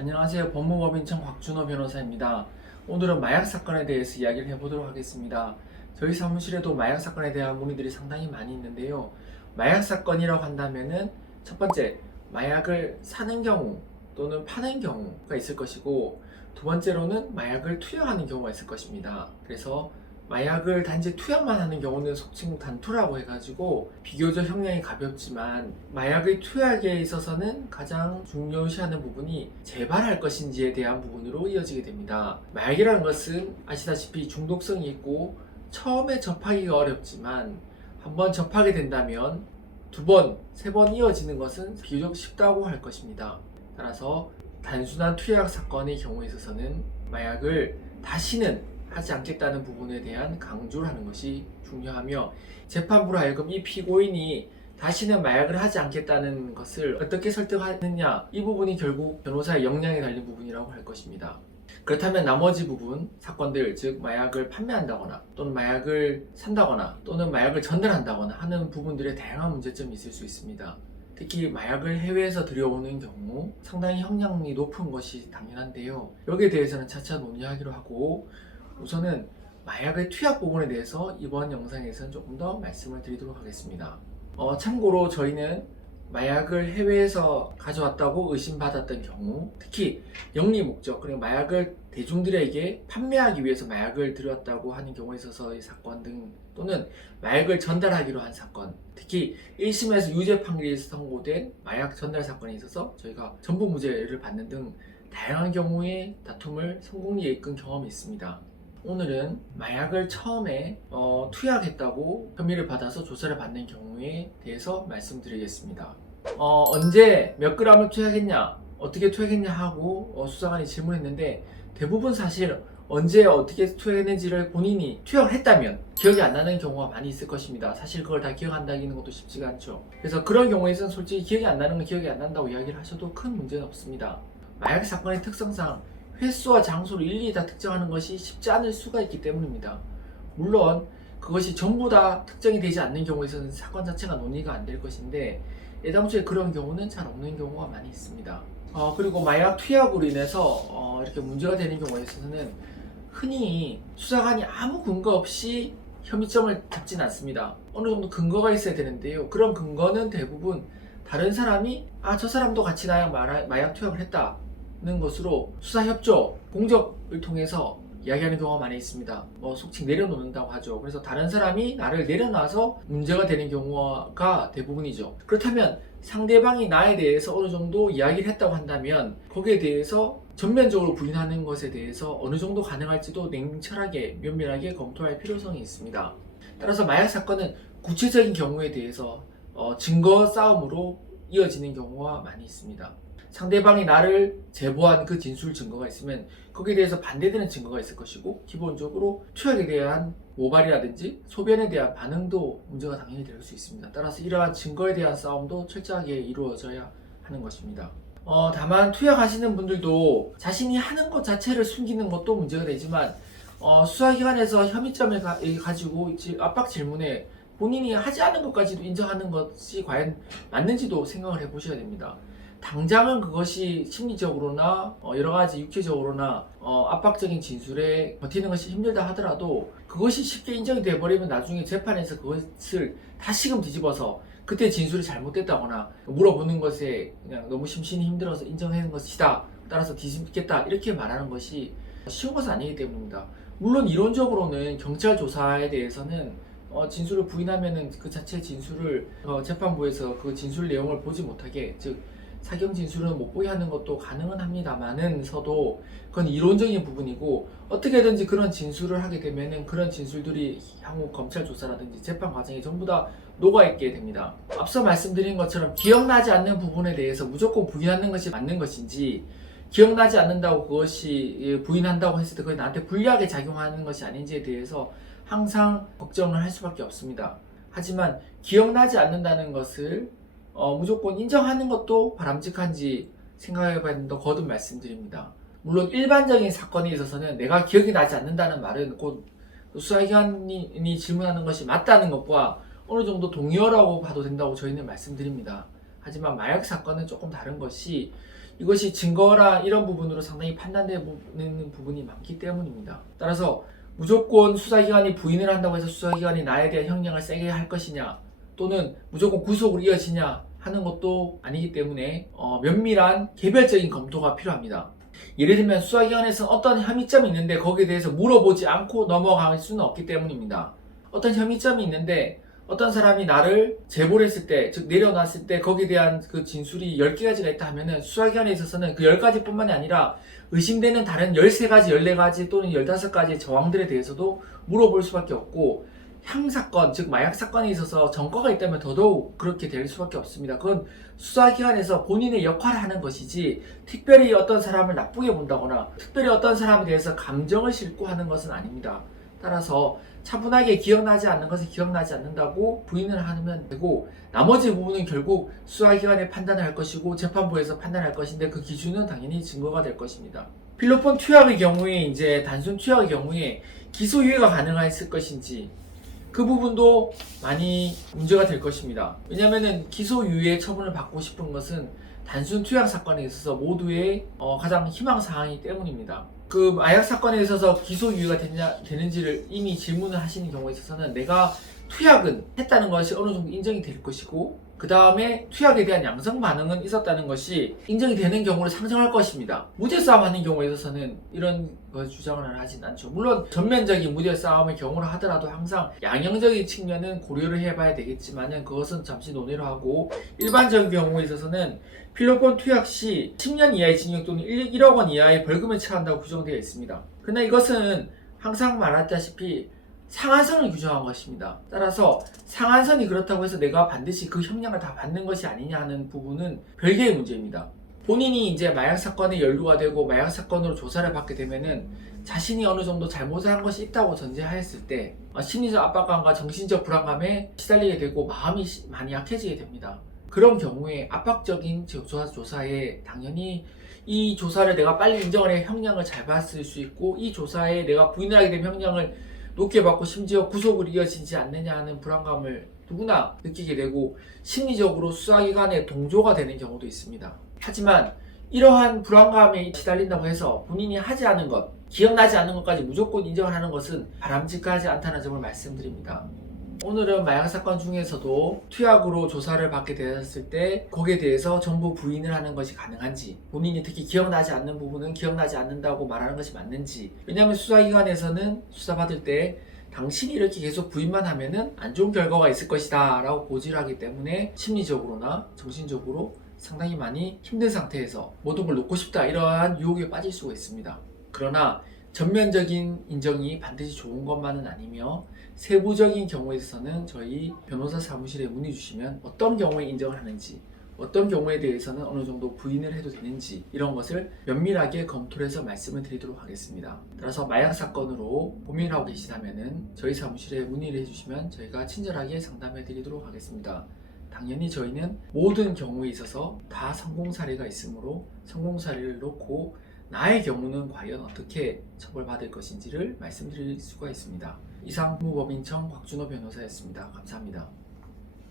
안녕하세요. 법무법인청 곽준호 변호사입니다. 오늘은 마약 사건에 대해서 이야기를 해보도록 하겠습니다. 저희 사무실에도 마약 사건에 대한 문의들이 상당히 많이 있는데요. 마약 사건이라고 한다면은 첫 번째, 마약을 사는 경우 또는 파는 경우가 있을 것이고, 두 번째로는 마약을 투약하는 경우가 있을 것입니다. 그래서 마약을 단지 투약만 하는 경우는 속칭 단투라고 해가지고 비교적 형량이 가볍지만, 마약의 투약에 있어서는 가장 중요시하는 부분이 재발할 것인지에 대한 부분으로 이어지게 됩니다. 마약이라는 것은 아시다시피 중독성이 있고 처음에 접하기가 어렵지만 한번 접하게 된다면 두 번, 세 번 이어지는 것은 비교적 쉽다고 할 것입니다. 따라서 단순한 투약 사건의 경우에 있어서는 마약을 다시는 하지 않겠다는 부분에 대한 강조를 하는 것이 중요하며, 재판부로 하여금 이 피고인이 다시는 마약을 하지 않겠다는 것을 어떻게 설득하느냐, 이 부분이 결국 변호사의 역량에 달린 부분이라고 할 것입니다. 그렇다면 나머지 부분 사건들, 즉 마약을 판매한다거나 또는 마약을 산다거나 또는 마약을 전달한다거나 하는 부분들에 다양한 문제점이 있을 수 있습니다. 특히 마약을 해외에서 들여오는 경우 상당히 형량이 높은 것이 당연한데요. 여기에 대해서는 차차 논의하기로 하고, 우선은 마약의 투약 부분에 대해서 이번 영상에서는 조금 더 말씀을 드리도록 하겠습니다. 참고로 저희는 마약을 해외에서 가져왔다고 의심받았던 경우, 특히 영리 목적, 그리고 마약을 대중들에게 판매하기 위해서 마약을 들여왔다고 하는 경우에 있어서의 사건 등, 또는 마약을 전달하기로 한 사건, 특히 1심에서 유죄 판결이 선고된 마약 전달 사건에 있어서 저희가 전부 무죄를 받는 등 다양한 경우의 다툼을 성공리에 이끈 경험이 있습니다. 오늘은 마약을 처음에 투약했다고 혐의를 받아서 조사를 받는 경우에 대해서 말씀드리겠습니다. 언제 몇 그램을 투약했냐, 어떻게 투약했냐 하고 수사관이 질문했는데, 대부분 사실 언제 어떻게 투약했는지를 본인이 투약을 했다면 기억이 안 나는 경우가 많이 있을 것입니다. 사실 그걸 다 기억한다는 것도 쉽지가 않죠. 그래서 그런 경우에서는 솔직히 기억이 안 나는 건 기억이 안 난다고 이야기를 하셔도 큰 문제는 없습니다. 마약 사건의 특성상 횟수와 장소를 일일이 다 특정하는 것이 쉽지 않을 수가 있기 때문입니다. 물론 그것이 전부 다 특정이 되지 않는 경우에서는 사건 자체가 논의가 안 될 것인데, 애당초에 그런 경우는 잘 없는 경우가 많이 있습니다. 그리고 마약 투약으로 인해서 이렇게 문제가 되는 경우에 있어서는 흔히 수사관이 아무 근거 없이 혐의점을 잡지는 않습니다. 어느 정도 근거가 있어야 되는데요. 그런 근거는 대부분 다른 사람이 저 사람도 같이 마약 투약을 했다 는 것으로 수사협조, 공적을 통해서 이야기하는 경우가 많이 있습니다. 속칭 내려놓는다고 하죠. 그래서 다른 사람이 나를 내려놔서 문제가 되는 경우가 대부분이죠. 그렇다면 상대방이 나에 대해서 어느 정도 이야기를 했다고 한다면 거기에 대해서 전면적으로 부인하는 것에 대해서 어느 정도 가능할지도 냉철하게 면밀하게 검토할 필요성이 있습니다. 따라서 마약 사건은 구체적인 경우에 대해서 증거 싸움으로 이어지는 경우가 많이 있습니다. 상대방이 나를 제보한 그 진술 증거가 있으면 거기에 대해서 반대되는 증거가 있을 것이고, 기본적으로 투약에 대한 모발이라든지 소변에 대한 반응도 문제가 당연히 될 수 있습니다. 따라서 이러한 증거에 대한 싸움도 철저하게 이루어져야 하는 것입니다. 다만 투약하시는 분들도 자신이 하는 것 자체를 숨기는 것도 문제가 되지만, 수사기관에서 혐의점을 가지고 압박 질문에 본인이 하지 않은 것까지도 인정하는 것이 과연 맞는지도 생각을 해보셔야 됩니다. 당장은 그것이 심리적으로나 여러가지 육체적으로나 압박적인 진술에 버티는 것이 힘들다 하더라도, 그것이 쉽게 인정이 돼버리면 나중에 재판에서 그것을 다시금 뒤집어서 그때 진술이 잘못됐다거나 물어보는 것에 그냥 너무 심신이 힘들어서 인정하는 것이다, 따라서 뒤집겠다, 이렇게 말하는 것이 쉬운 것은 아니기 때문입니다. 물론 이론적으로는 경찰 조사에 대해서는 진술을 부인하면은 그 자체 진술을 재판부에서 그 진술 내용을 보지 못하게, 즉 사경 진술은 못 보게 하는 것도 가능은 합니다만은 서도 그건 이론적인 부분이고, 어떻게든지 그런 진술을 하게 되면은 그런 진술들이 향후 검찰 조사라든지 재판 과정에 전부 다 녹아있게 됩니다. 앞서 말씀드린 것처럼 기억나지 않는 부분에 대해서 무조건 부인하는 것이 맞는 것인지, 기억나지 않는다고 그것이 부인한다고 했을 때 그게 나한테 불리하게 작용하는 것이 아닌지에 대해서 항상 걱정을 할 수밖에 없습니다. 하지만 기억나지 않는다는 것을 무조건 인정하는 것도 바람직한지 생각해봐야 된다고 거듭 말씀드립니다. 물론 일반적인 사건에 있어서는 내가 기억이 나지 않는다는 말은 곧 수사기관이 질문하는 것이 맞다는 것과 어느 정도 동의어라고 봐도 된다고 저희는 말씀드립니다. 하지만 마약 사건은 조금 다른 것이 이것이 증거라 이런 부분으로 상당히 판단되는 부분이 많기 때문입니다. 따라서 무조건 수사기관이 부인을 한다고 해서 수사기관이 나에 대한 형량을 세게 할 것이냐 또는 무조건 구속으로 이어지냐 하는 것도 아니기 때문에 면밀한 개별적인 검토가 필요합니다. 예를 들면 수사기관에서 어떤 혐의점이 있는데 거기에 대해서 물어보지 않고 넘어갈 수는 없기 때문입니다. 어떤 혐의점이 있는데 어떤 사람이 나를 제보를 했을 때, 즉 내려놨을 때 거기에 대한 그 진술이 10개가지가 있다 하면은 수사기관에 있어서는 그 10가지 뿐만이 아니라 의심되는 다른 13가지, 14가지 또는 15가지의 정황들에 대해서도 물어볼 수밖에 없고 향사건, 즉 마약 사건에 있어서 전과가 있다면 더더욱 그렇게 될 수밖에 없습니다. 그건 수사기관에서 본인의 역할을 하는 것이지 특별히 어떤 사람을 나쁘게 본다거나 특별히 어떤 사람에 대해서 감정을 싣고 하는 것은 아닙니다. 따라서 차분하게 기억나지 않는 것은 기억나지 않는다고 부인을 하면 되고 나머지 부분은 결국 수사기관에 판단을 할 것이고 재판부에서 판단할 것인데 그 기준은 당연히 증거가 될 것입니다. 필로폰 투약의 경우에 이제 단순 투약의 경우에 기소유예가 가능했을 것인지 그 부분도 많이 문제가 될 것입니다. 왜냐하면 기소유예 처분을 받고 싶은 것은 단순 투약 사건에 있어서 모두의 가장 희망사항이기 때문입니다. 그 마약 사건에 있어서 기소유예가 되는지를 이미 질문을 하시는 경우에 있어서는 내가 투약은 했다는 것이 어느 정도 인정이 될 것이고 그 다음에 투약에 대한 양성 반응은 있었다는 것이 인정이 되는 경우를 상정할 것입니다. 무죄 싸움 하는 경우에 있어서는 이런 걸 주장을 하진 않죠. 물론 전면적인 무죄 싸움의 경우를 하더라도 항상 양형적인 측면은 고려를 해봐야 되겠지만은 그것은 잠시 논의를 하고 일반적인 경우에 있어서는 필로폰 투약 시 10년 이하의 징역 또는 1억 원 이하의 벌금에 처한다고 규정되어 있습니다. 그러나 이것은 항상 말했다시피 상한선을 규정한 것입니다. 따라서 상한선이 그렇다고 해서 내가 반드시 그 형량을 다 받는 것이 아니냐 하는 부분은 별개의 문제입니다. 본인이 이제 마약 사건에 연루가 되고 마약 사건으로 조사를 받게 되면은 자신이 어느 정도 잘못을 한 것이 있다고 전제하였을 때 심리적 압박감과 정신적 불안감에 시달리게 되고 마음이 많이 약해지게 됩니다. 그런 경우에 압박적인 조사에 당연히 이 조사를 내가 빨리 인정을 해 형량을 잘 받을 수 있고 이 조사에 내가 부인을 하게 되면 형량을 높게 받고 심지어 구속으로 이어지지 않느냐 하는 불안감을 누구나 느끼게 되고 심리적으로 수사기관에 동조가 되는 경우도 있습니다. 하지만 이러한 불안감에 시달린다고 해서 본인이 하지 않은 것, 기억나지 않는 것까지 무조건 인정을 하는 것은 바람직하지 않다는 점을 말씀드립니다. 오늘은 마약 사건 중에서도 투약으로 조사를 받게 되었을 때 거기에 대해서 전부 부인을 하는 것이 가능한지 본인이 특히 기억나지 않는 부분은 기억나지 않는다고 말하는 것이 맞는지 왜냐하면 수사기관에서는 수사받을 때 당신이 이렇게 계속 부인만 하면은 안 좋은 결과가 있을 것이다 라고 고지를 하기 때문에 심리적으로나 정신적으로 상당히 많이 힘든 상태에서 모든 걸 놓고 싶다 이러한 유혹에 빠질 수가 있습니다. 그러나 전면적인 인정이 반드시 좋은 것만은 아니며 세부적인 경우에 있어서는 저희 변호사 사무실에 문의 주시면 어떤 경우에 인정을 하는지 어떤 경우에 대해서는 어느 정도 부인을 해도 되는지 이런 것을 면밀하게 검토를 해서 말씀을 드리도록 하겠습니다. 따라서 마약 사건으로 고민을 하고 계시다면 저희 사무실에 문의를 해주시면 저희가 친절하게 상담해 드리도록 하겠습니다. 당연히 저희는 모든 경우에 있어서 다 성공 사례가 있으므로 성공 사례를 놓고 나의 경우는 과연 어떻게 처벌받을 것인지를 말씀드릴 수가 있습니다. 이상 법무법인청 곽준호 변호사였습니다. 감사합니다.